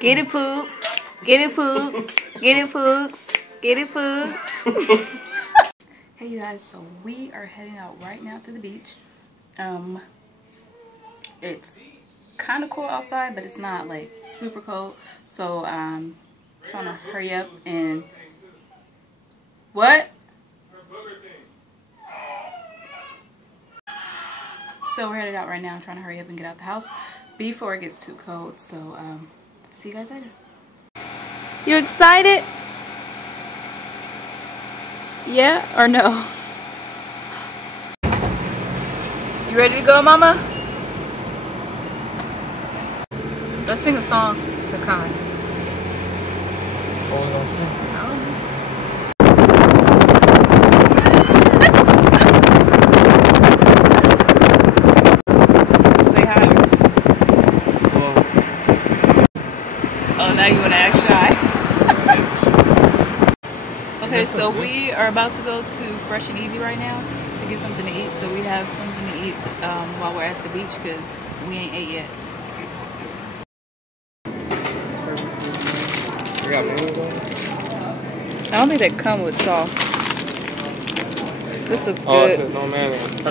Get it, Poops. Get it, Poops. Get it, Poops. Get it, Poops. Hey, you guys. So we are heading out right now to the beach. It's kind of cold outside, but it's not like super cold. So I'm trying to hurry up and what? So we're headed out right now, trying to hurry up and get out the house before it gets too cold. So see you guys later. You excited? Yeah or no? You ready to go, Mama? Let's sing a song to Kai. What are we gonna sing? I don't know. Say hi. Hello. Oh, now you wanna act shy. Okay, so we are about to go to Fresh and Easy right now to get something to eat. So we have something to eat while we're at the beach because we ain't ate yet. We got mayonnaise on it? I don't think they come with sauce. This looks Oh, it good. says no mayonnaise.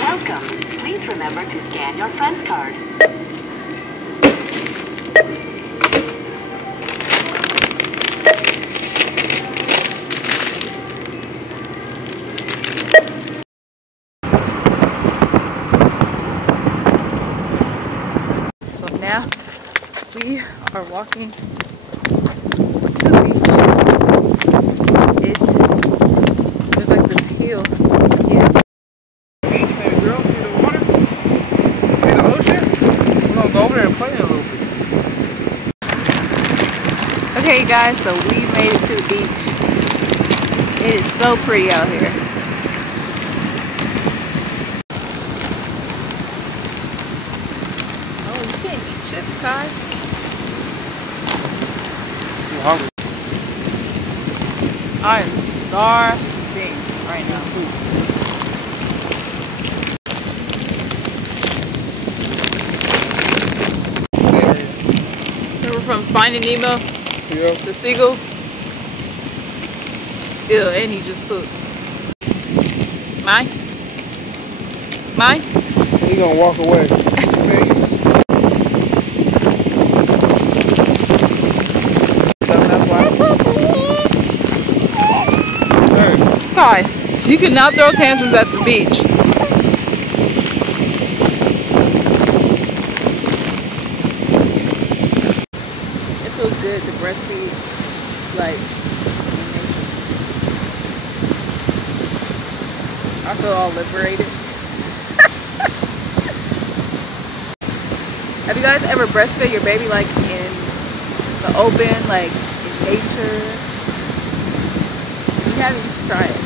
Welcome. Please remember to scan your friend's card. So now we are walking to the beach. There's like this hill. Yeah. Hey girl, see the water? See the ocean? We're gonna go over there and play in a little bit. Okay, guys, so we made it to the beach. It is so pretty out here. Oh, you can't eat chips, Kai. I'm hungry. I am starving right now. Remember from Finding Nemo? Yeah. The seagulls? Ew, and he just pooped. Mine? Mine? He gonna walk away. That's why. Hey. Kai, you cannot throw tantrums at the beach. It feels good to breastfeed, like, in nature. I feel all liberated. Have you guys ever breastfed your baby like in the open, like in nature? If you haven't, you should try it.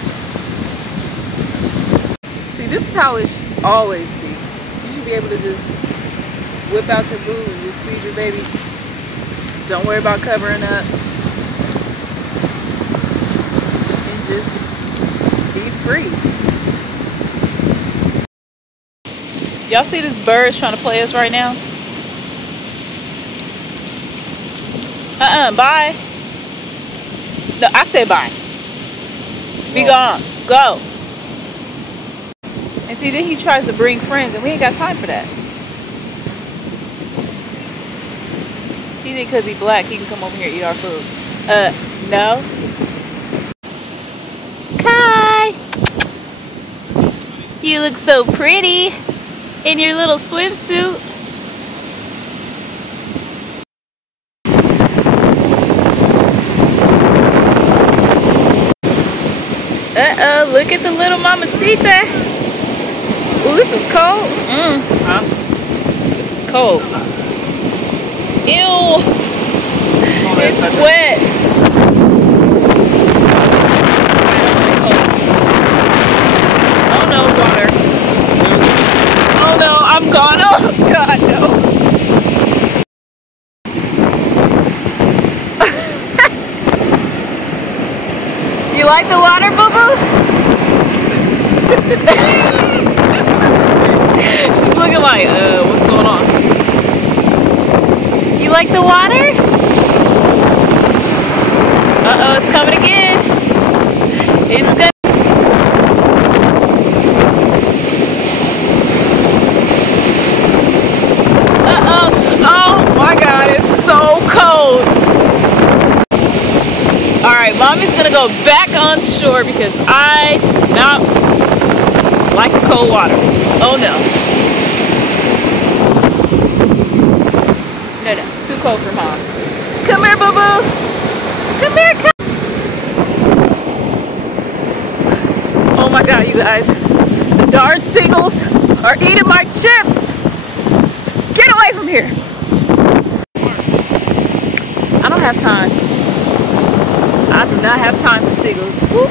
See, this is how it should always be. You should be able to just whip out your boob and just feed your baby. Don't worry about covering up. And just be free. Y'all see this bird trying to play us right now? Bye. No, I said bye. Be gone. Go. And see, then he tries to bring friends, and we ain't got time for that. He think because he black, he can come over here and eat our food. No. Kai! You look so pretty in your little swimsuit. Uh-oh, look at the little mamacita. Ooh, this is cold. Huh? This is cold. Ew. It's wet. Oh no, water. Oh no, I'm gone. Oh God, no. like the water, boo-boo? She's looking like, what's going on? You like the water? Uh-oh, it's coming again. It's gonna. Uh-oh. Oh my God, it's so cold. Alright, mommy's gonna go back on shore because I not like the cold water. Oh no. No, too cold for mom. Come here, boo-boo. Come here, come. Oh my God, you guys. The darn seagulls are eating my chips. Get away from here. I don't have time. I do not have time for seagulls. Woo.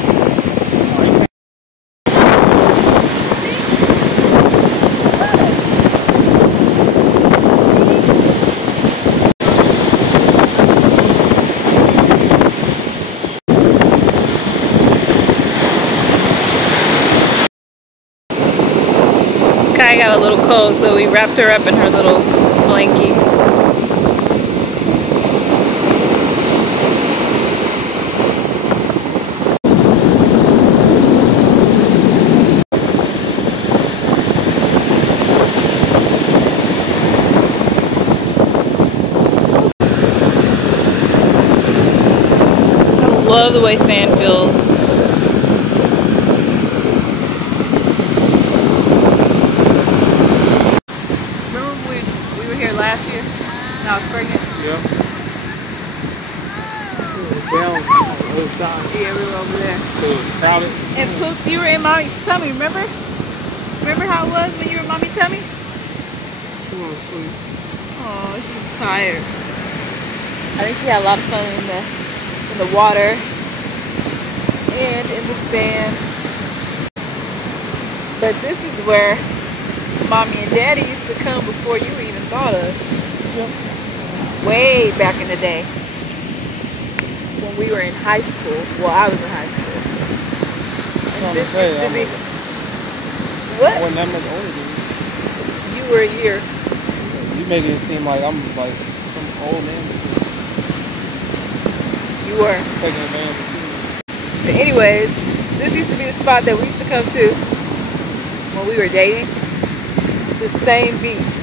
Kai got a little cold, so we wrapped her up in her little blankie. I love the way sand feels. Last year, when I was pregnant. Yeah. Down on the other side. Yeah, we were over there. So it was crowded. And Poops, you were in mommy's tummy, remember? Remember how it was when you were in mommy's tummy? She went to sleep. Oh, she's tired. I think she had a lot of fun in the water and in the sand. But this is where mommy and daddy used to come before you even thought of. Yep. Way back in the day. When we were in high school. Well, I was in high school. And this used to be... What? I wasn't that much older than you. You were a year. You making it seem like I'm like some old man. You were. Taking advantage of you. But anyways, this used to be the spot that we used to come to when we were dating. The same beach.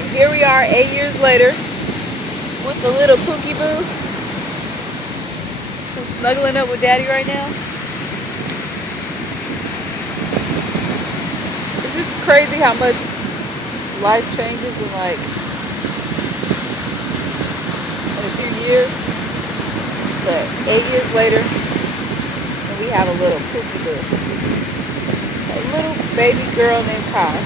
And here we are 8 years later with the little Pookie Boo who's snuggling up with daddy right now. It's just crazy how much life changes in like in a few years. But 8 years later and we have a little Pookie Boo. A little baby girl named Kai.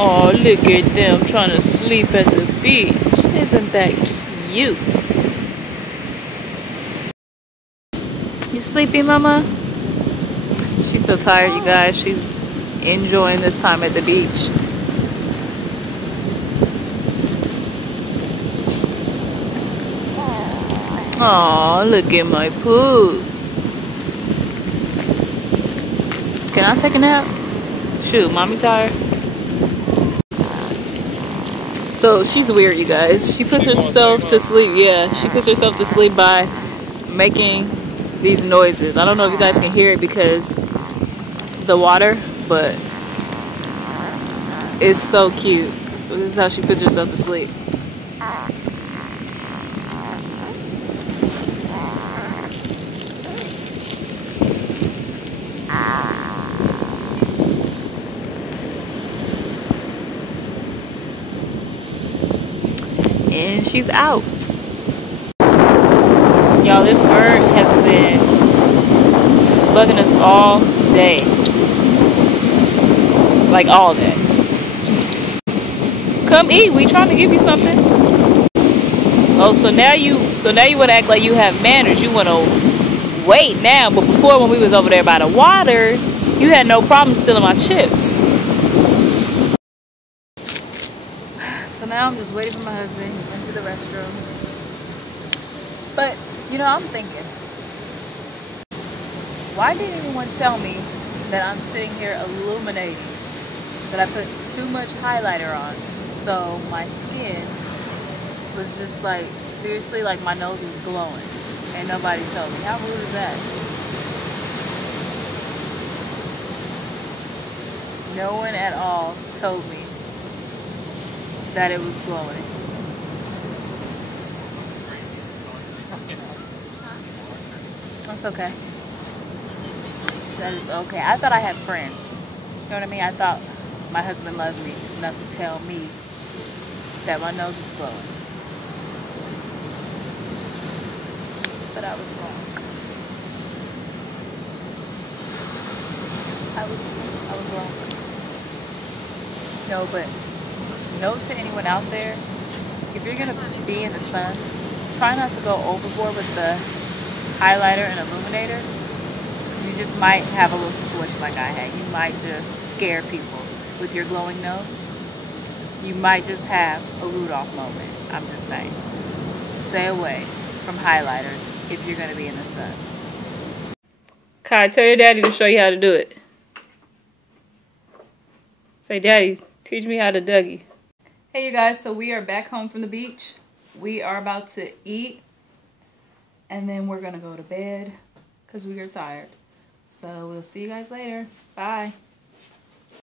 Oh, look at them trying to sleep at the beach. Isn't that cute? You sleepy, mama? She's so tired, you guys. She's enjoying this time at the beach. Oh, look at my poops. Can I take a nap? Shoot, mommy tired. So she's weird, you guys. She puts herself to sleep. Yeah, she puts herself to sleep by making these noises. I don't know if you guys can hear it because the water, but it's so cute. This is how she puts herself to sleep. And she's out. Y'all, this bird has been bugging us all day. Like all day. Come eat, we trying to give you something. Oh, so now you want to act like you have manners. You want to wait now, but before when we was over there by the water, you had no problem stealing my chips. So now I'm just waiting for my husband. He went to the restroom. But, you know, I'm thinking, why didn't anyone tell me that I'm sitting here illuminating, that I put too much highlighter on, so my skin was just like, seriously, like my nose was glowing, and nobody told me. How rude is that? No one at all told me that it was glowing. That's okay. That is okay. I thought I had friends. You know what I mean? I thought my husband loved me enough to tell me that my nose was glowing. But I was wrong. I was wrong. No, but note to anyone out there, if you're gonna be in the sun, try not to go overboard with the highlighter and illuminator. You just might have a little situation like I had. You might just scare people with your glowing nose. You might just have a Rudolph moment. I'm just saying. Stay away from highlighters if you're going to be in the sun. Kai, tell your daddy to show you how to do it. Say, Daddy, teach me how to Dougie. Hey, you guys. So we are back home from the beach. We are about to eat. And then we're going to go to bed because we are tired. So we'll see you guys later. Bye.